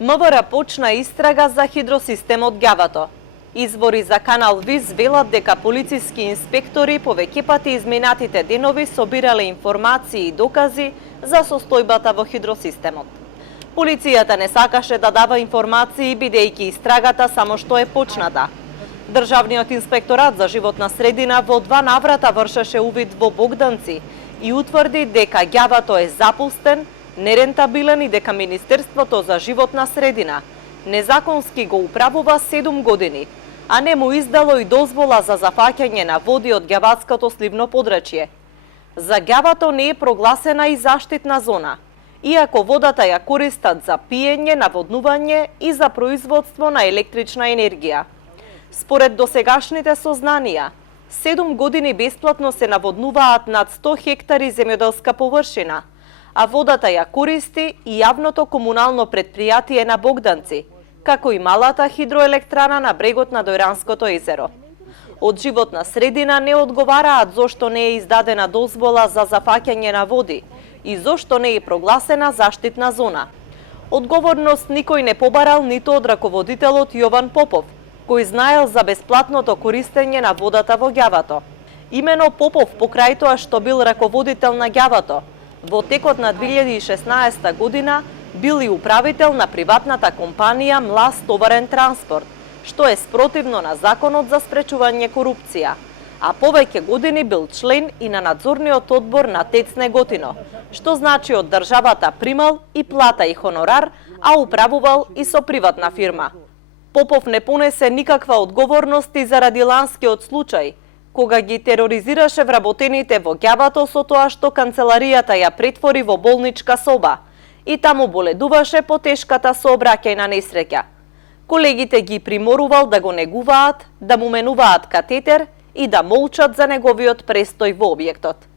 МВР почна истрага за хидросистемот Ѓавато. Извори за канал ВИЗ велат дека полициски инспектори повеќе пати изминатите денови собирале информации и докази за состојбата во хидросистемот. Полицијата не сакаше да дава информации бидејќи истрагата само што е почната. Државниот инспекторат за животна средина во 2 наврата вршеше увид во Богданци и утврди дека Ѓавато е запустен, нерентабилен и дека Министерството за животна средина незаконски го управува 7 години, а не му издало и дозвола за зафаќање на води од ѓаватското сливно подрачје. За Ѓавато не е прогласена и заштитна зона, иако водата ја користат за пиење, наводнување и за производство на електрична енергија. Според досегашните сознанија, 7 години бесплатно се наводнуваат над 100 хектари земјоделска површина, а водата ја користи и јавното комунално предпријатие на Богданци, како и малата хидроелектрана на брегот на Дојранското езеро. Од животна средина не одговараат зошто не е издадена дозвола за зафаќање на води и зошто не е прогласена заштитна зона. Одговорност никој не побарал ниту од раководителот Јован Попов, кој знаел за бесплатното користење на водата во Ѓавато. Имено Попов, покрај тоа што бил раководител на Ѓавато, во текот на 2016 година бил и управител на приватната компанија Млас товарен транспорт, што е спротивно на Законот за спречување корупција, а повеќе години бил член и на надзорниот одбор на ТЕЦ Неготино, што значи од државата примал и плата и хонорар, а управувал и со приватна фирма. Попов не понесе никаква одговорност и заради ланскиот случај, кога ги тероризираше вработените во Ѓавато со тоа што канцеларијата ја претвори во болничка соба и таму боледуваше по тешката сообраќајна несреќа. Колегите ги приморувал да го негуваат, да му менуваат катетер и да молчат за неговиот престој во објектот.